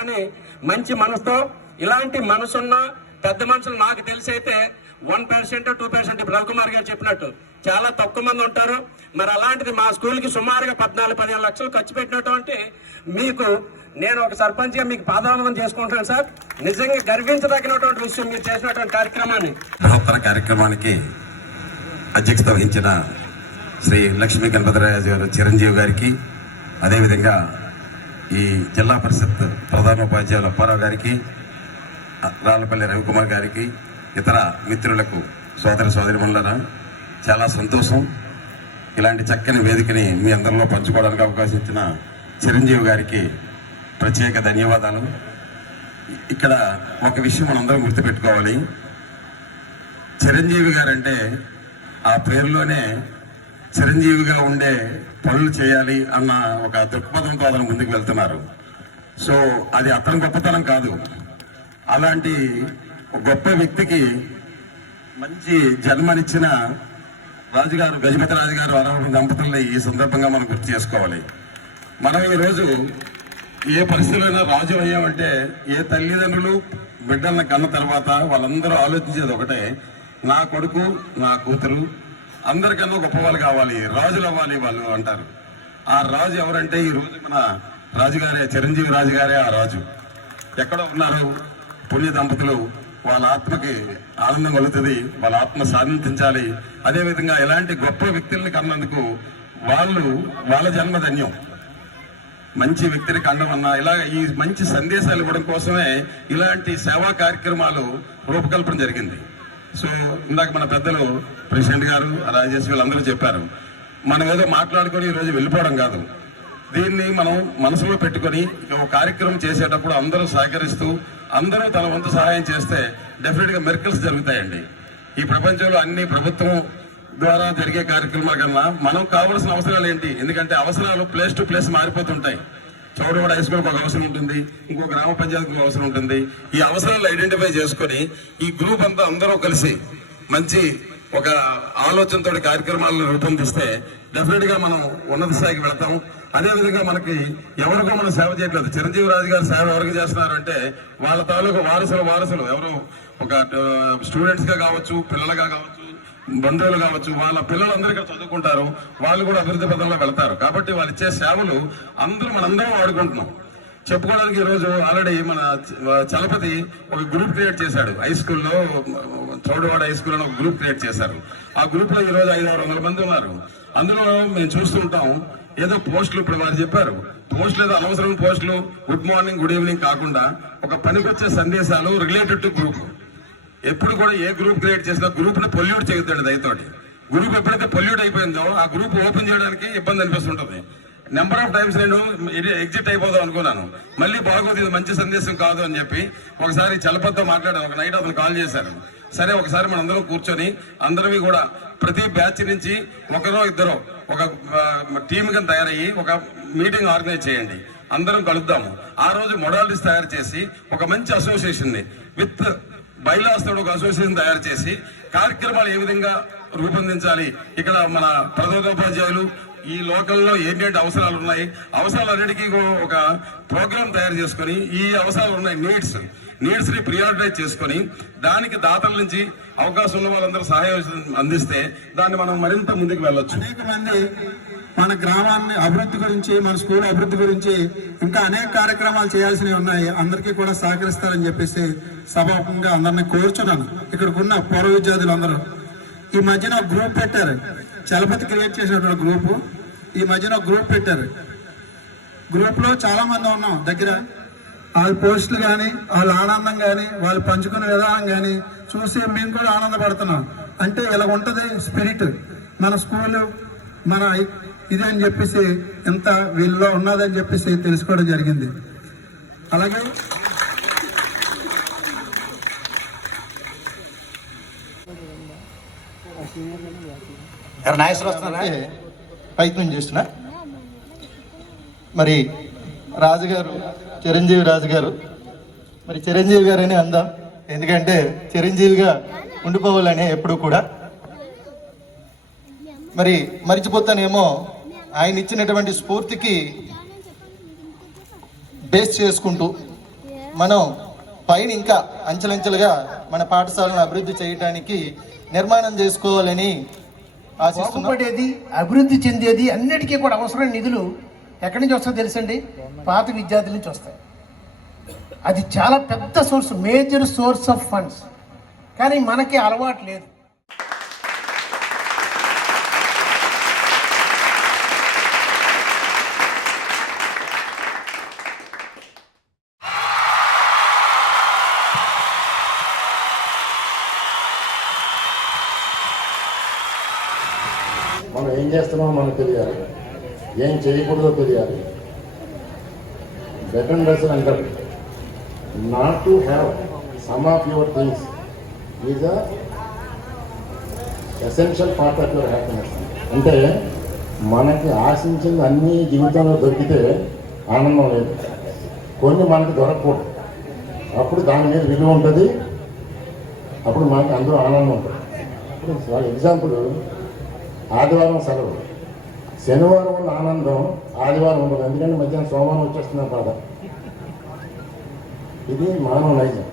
కానీ మంచి మనసుతో ఇలాంటి మనసున్న పెద్ద మనుషులు నాకు తెలిసి అయితే వన్ పర్సెంట్ టూ పర్సెంట్ ఇప్పుడు రవికుమార్ గారు చెప్పినట్టు చాలా తక్కువ మంది ఉంటారు. మరి అలాంటిది మా స్కూల్కి సుమారుగా పద్నాలుగు పదిహేను లక్షలు ఖర్చు పెట్టినటువంటి మీకు నేను ఒక సర్పంచ్గా మీకు పాదావందనం చేసుకుంటాను సార్. నిజంగా గర్వించదగినటువంటి విషయం మీరు చేసినటువంటి కార్యక్రమాన్ని. బృహత్తర కార్యక్రమానికి అధ్యక్షత వహించిన శ్రీ లక్ష్మీ గణపతిరాజు గారు చిరంజీవి గారికి అదేవిధంగా ఈ జిల్లా పరిషత్ ప్రధానోపాధ్యాయులు అప్పారావు గారికి రాళ్ళపల్లి రవికుమార్ గారికి ఇతర మిత్రులకు సోదర మండలరా చాలా సంతోషం. ఇలాంటి చక్కని వేదికని మీ అందరిలో పంచుకోవడానికి అవకాశం ఇచ్చిన చిరంజీవి గారికి ప్రత్యేక ధన్యవాదాలు. ఇక్కడ ఒక విషయం మనందరం గుర్తుపెట్టుకోవాలి. చిరంజీవి గారంటే ఆ పేరులోనే చిరంజీవిగా ఉండే పనులు చేయాలి అన్న ఒక దృక్పథంతో అతను ముందుకు వెళ్తున్నారు. సో అది అతని గొప్పతనం కాదు. అలాంటి ఒక గొప్ప వ్యక్తికి మంచి జన్మనిచ్చిన రాజుగారు గజపతి రాజు గారు అరవై దంపతుల్ని ఈ సందర్భంగా మనం గుర్తు చేసుకోవాలి. మనం ఈరోజు ఏ పరిస్థితులైనా రాజు అయ్యామంటే ఏ తల్లిదండ్రులు బిడ్డలను కన్న తర్వాత వాళ్ళందరూ ఆలోచించేది ఒకటే నా కొడుకు నా కూతురు అందరికన్నా గొప్పవాళ్ళు కావాలి రాజులు అవ్వాలి వాళ్ళు అంటారు. ఆ రాజు ఎవరంటే ఈ రోజు మన రాజుగారే చిరంజీవి రాజుగారే ఆ రాజు. ఎక్కడ ఉన్నారు పుణ్య దంపతులు వాళ్ళ ఆత్మకి ఆనందం కలుగుతుంది వాళ్ళ ఆత్మ సాధించాలి. అదేవిధంగా ఎలాంటి గొప్ప వ్యక్తుల్ని కన్నందుకు వాళ్ళు వాళ్ళ జన్మ ధన్యం. మంచి వ్యక్తిని కండమన్న ఇలా ఈ మంచి సందేశాలు ఇవ్వడం కోసమే ఇలాంటి సేవా కార్యక్రమాలు రూపకల్పన జరిగింది. సో ఇందాక మన పెద్దలు ప్రెసిడెంట్ గారు రాజేష్ వీళ్ళందరూ చెప్పారు. మనం ఏదో మాట్లాడుకొని ఈరోజు వెళ్ళిపోవడం కాదు. దీన్ని మనం మనసులో పెట్టుకొని ఒక కార్యక్రమం చేసేటప్పుడు అందరూ సహకరిస్తూ అందరూ తన వంతు సహాయం చేస్తే డెఫినెట్గా మెరికల్స్ జరుగుతాయండి. ఈ ప్రపంచంలో అన్ని ప్రభుత్వం ద్వారా జరిగే కార్యక్రమాల కన్నా మనం కావాల్సిన అవసరాలు ఏంటి? ఎందుకంటే అవసరాలు ప్లేస్ టు ప్లేస్ మారిపోతుంటాయి. చౌడవాడ హై స్కూల్కి ఒక అవసరం ఉంటుంది. ఇంకో గ్రామ పంచాయతీకి ఒక అవసరం ఉంటుంది. ఈ అవసరాలు ఐడెంటిఫై చేసుకొని ఈ గ్రూప్ అంతా అందరూ కలిసి మంచి ఒక ఆలోచనతో కార్యక్రమాలను రూపొందిస్తే డెఫినెట్గా మనం ఉన్నత స్థాయికి వెళ్తాం అదేవిధంగా మనకి ఎవరికో మనం సేవ చేయట్లేదు. చిరంజీవి రాజు గారు సేవ ఎవరికి చేస్తున్నారు అంటే వాళ్ళ తాలూకు వారసులు వారసులు ఎవరు ఒక స్టూడెంట్స్గా కావచ్చు పిల్లలుగా కావచ్చు బంధువులు కావచ్చు వాళ్ళ పిల్లలందరూ ఇక్కడ చదువుకుంటారు వాళ్ళు కూడా అభివృద్ధి పదంలో వెళ్తారు. కాబట్టి వాళ్ళు ఇచ్చే సేవలు అందరూ మనందరం వాడుకుంటున్నాం. చెప్పుకోవడానికి ఈరోజు ఆల్రెడీ మన చలపతి ఒక గ్రూప్ క్రియేట్ చేశాడు. హై స్కూల్లో చౌడవాడ హై స్కూల్ అని ఒక గ్రూప్ క్రియేట్ చేశారు. ఆ గ్రూప్లో ఈ రోజు ఐదు ఆరు వందల మంది ఉన్నారు. అందులో మేము చూస్తుంటాం ఏదో పోస్టులు ఇప్పుడు వారు చెప్పారు. పోస్టులు ఏదో అనవసరం పోస్టులు గుడ్ మార్నింగ్ గుడ్ ఈవినింగ్ కాకుండా ఒక పనికొచ్చే సందేశాలు రిలేటెడ్ టు గ్రూప్. ఎప్పుడు కూడా ఏ గ్రూప్ క్రియేట్ చేసినా గ్రూప్ని పొల్యూట్ చేయొద్దండి దయతోటి. గ్రూప్ ఎప్పుడైతే పొల్యూట్ అయిపోయిందో ఆ గ్రూప్ ఓపెన్ చేయడానికి ఇబ్బంది అనిపిస్తుంటుంది. నెంబర్ ఆఫ్ టైమ్స్ నేను ఎగ్జిట్ అయిపోదాం అనుకున్నాను. మళ్ళీ బాగోదు ఇది మంచి సందేశం కాదు అని చెప్పి ఒకసారి చలపతితో మాట్లాడాను. ఒక నైట్ అతను కాల్ చేశారు. సరే ఒకసారి మనం అందరం కూర్చొని అందరివి కూడా ప్రతి బ్యాచ్ నుంచి ఒకరో ఇద్దరో ఒక టీమ్ కింద తయారయ్యి ఒక మీటింగ్ ఆర్గనైజ్ చేయండి. అందరం కలుద్దాము. ఆ రోజు మొడాలిటీస్ తయారు చేసి ఒక మంచి అసోసియేషన్ని విత్ బైలాస్ తోడు ఒక అసోసియేషన్ తయారు చేసి కార్యక్రమాలు ఏ విధంగా రూపొందించాలి? ఇక్కడ మన ప్రధానోపాధ్యాయులు ఈ లోకల్లో ఏంటంటే అవసరాలు ఉన్నాయి? అవసరాలన్నిటికీ ఒక ప్రోగ్రామ్ తయారు చేసుకొని ఈ అవసరాలు ఉన్నాయి నీడ్స్ నీడ్స్ని ప్రియారిటైజ్ చేసుకొని దానికి దాతల నుంచి అవకాశం ఉన్న వాళ్ళందరూ సహాయం అందిస్తే దాన్ని మనం మరింత ముందుకు వెళ్ళొచ్చు. అనేక మంది మన గ్రామాన్ని అభివృద్ధి గురించి మన స్కూల్ అభివృద్ధి గురించి ఇంకా అనేక కార్యక్రమాలు చేయాల్సినవి ఉన్నాయి. అందరికీ కూడా సహకరిస్తారని చెప్పేసి సభాపంగా అందరిని కోరుచున్నాను. ఇక్కడికి ఉన్న పూర్వ విద్యార్థులు అందరూ ఈ మధ్యన గ్రూప్ పెట్టారు. చలపతి క్రియేట్ చేసినటువంటి గ్రూప్. ఈ మధ్యన గ్రూప్ పెట్టారు. గ్రూప్లో చాలామంది చాలా మంది ఉన్నాం. దగ్గర వాళ్ళ పోస్టులు కానీ వాళ్ళ ఆనందం కానీ వాళ్ళు పంచుకునే విధానం కానీ చూసి మేము కూడా ఆనందపడుతున్నాం. అంటే ఇలా ఉంటుంది స్పిరిట్. మన స్కూల్ మన ఇది అని చెప్పేసి ఎంత వీళ్ళలో ఉన్నదని చెప్పేసి తెలుసుకోవడం జరిగింది. అలాగే ప్రయత్నం చేస్తున్నా. మరి రాజుగారు చిరంజీవి రాజు గారు మరి చిరంజీవి గారని అందాం. ఎందుకంటే చిరంజీవిగా ఉండిపోవాలని ఎప్పుడు కూడా మరి మర్చిపోతానేమో ఆయన ఇచ్చినటువంటి స్ఫూర్తికి బేస్ చేసుకుంటూ మనం పైన ఇంకా అంచెలంచెలుగా మన పాఠశాలను అభివృద్ధి చేయడానికి నిర్మాణం చేసుకోవాలని ఆశిస్తున్నాం. అభివృద్ధి చెందేది అన్నిటికీ కూడా అవసరమైన నిధులు ఎక్కడి నుంచి వస్తాయో తెలుసండి? పాత విద్యార్థుల నుంచి వస్తాయి. అది చాలా పెద్ద source major source of funds. కానీ మనకి అలవాటు లేదు. మనం ఏం చేస్తున్నామో మనకు తెలియాలి. ఏం చేయకూడదో తెలియాలి. సెకండ్ లెసన్ అంటారు. Not to have some of your things is a essential part of your happiness అంటే మనకి ఆశించింది అన్ని జీవితంలో దొరికితే ఆనందం లేదు. కొన్ని మనకు దొరకకూడదు. అప్పుడు దాని మీద విలువ ఉంటుంది. అప్పుడు మనకి అందరూ ఆనందం ఉంటుంది. ఇప్పుడు ఫర్ ఎగ్జాంపుల్ ఆదివారం సెలవు. శనివారం ఉన్న ఆనందం ఆదివారం ఉండదు ఎందుకంటే మధ్యాహ్నం సోమవారం వచ్చేస్తున్నాం బాధ ఇది మానవ నైజం.